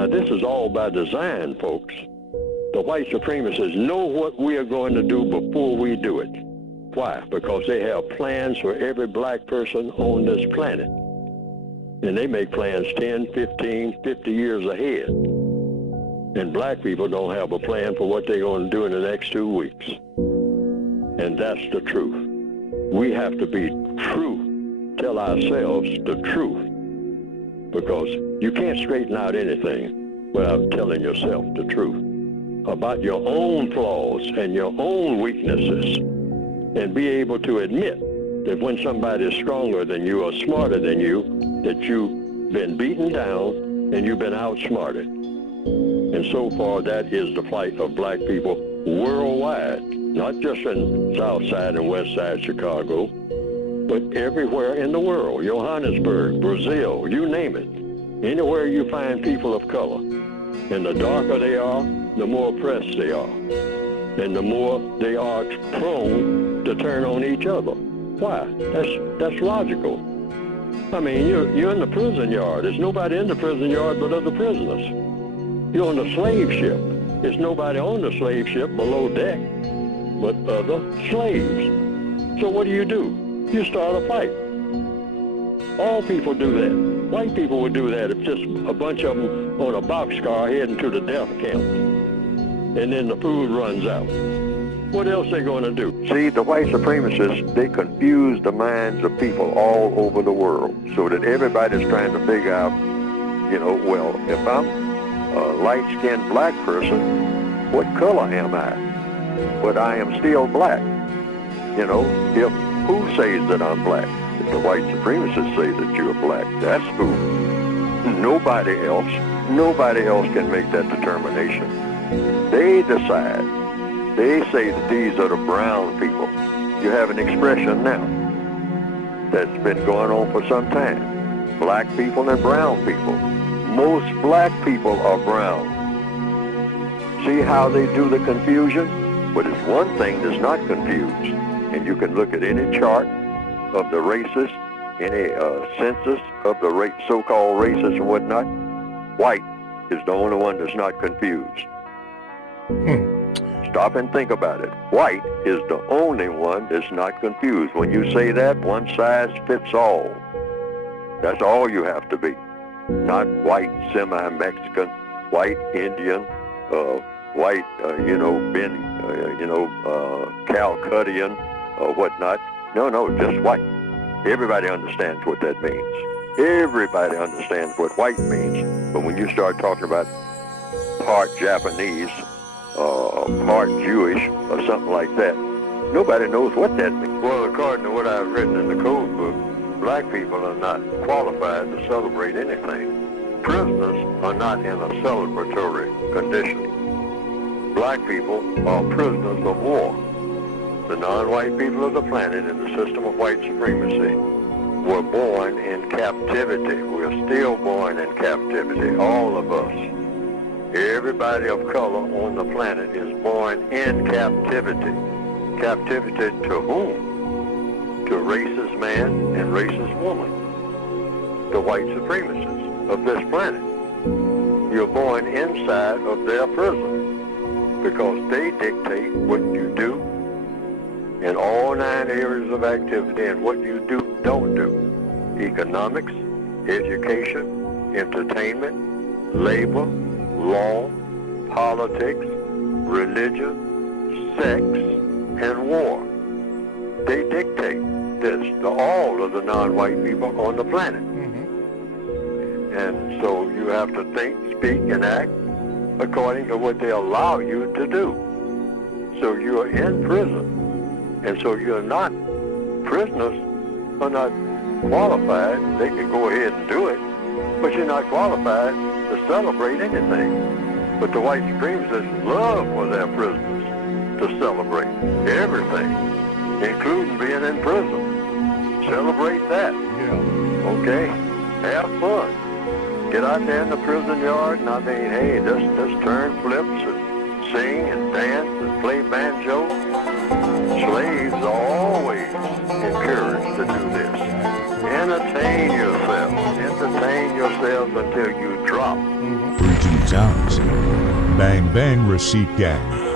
Now, this is all by design, folks. The white supremacists know what we are going to do before we do it. Why? Because they have plans for every black person on this planet. And they make plans 10, 15, 50 years ahead. And black people don't have a plan for what they're going to do in the next 2 weeks. And that's the truth. We have to be true, tell ourselves the truth. Because you can't straighten out anything without telling yourself the truth about your own flaws and your own weaknesses, and be able to admit that when somebody is stronger than you or smarter than you, that you've been beaten down and you've been outsmarted. And so far, that is the plight of black people worldwide, not just in South Side and West Side Chicago, but everywhere in the world. Johannesburg, Brazil, you name it. Anywhere you find people of color. And the darker they are, the more oppressed they are. And the more they are prone to turn on each other. Why? That's logical. I mean, you're in the prison yard. There's nobody in the prison yard but other prisoners. You're on the slave ship. There's nobody on the slave ship below deck but other slaves. So what do? You start a fight. All people do that. White people would do that if just a bunch of them on a boxcar heading to the death camp. And then the food runs out. What else are they going to do? See, the white supremacists, they confuse the minds of people all over the world so that everybody's trying to figure out, well, if I'm a light-skinned black person, what color am I? But I am still black. If who says that I'm black? If the white supremacists say that you're black, that's who. Nobody else can make that determination. They decide. They say that these are the brown people. You have an expression now that's been going on for some time. Black people and brown people. Most black people are brown. See how they do the confusion? But it's one thing that's not confused. And you can look at any chart of the races, any census of the so-called races and whatnot. White is the only one that's not confused. Stop and think about it. White is the only one that's not confused. When you say that, one size fits all. That's all you have to be. Not white semi-Mexican, white Indian, white, Calcuttian or whatnot. No, just white. Everybody understands what that means. Everybody understands what white means. But when you start talking about part Japanese, part Jewish, or something like that, nobody knows what that means. Well, according to what I've written in the code book, black people are not qualified to celebrate anything. Prisoners are not in a celebratory condition. Black people are prisoners of war. The non-white people of the planet in the system of white supremacy were born in captivity. We're still born in captivity, all of us. Everybody of color on the planet is born in captivity. Captivity to whom? To racist man and racist woman. The white supremacists of this planet. You're born inside of their prison because they dictate what you do in all 9 areas of activity and what you don't do. Economics, education, entertainment, labor, law, politics, religion, sex, and war. They dictate this to all of the non-white people on the planet. And so you have to think, speak, and act according to what they allow you to do. So you're in prison. And so you're not, prisoners are not qualified. They can go ahead and do it, but you're not qualified to celebrate anything. But the white supremacists love for their prisoners to celebrate everything, including being in prison. Celebrate that. Yeah. Okay? Have fun. Get out there in the prison yard, and I mean, hey, just turn flips and sing and dance and play banjo. slaves are always encouraged to do this. Entertain yourselves until you drop. Bridget Johnson, Bang Bang Receipt Gang.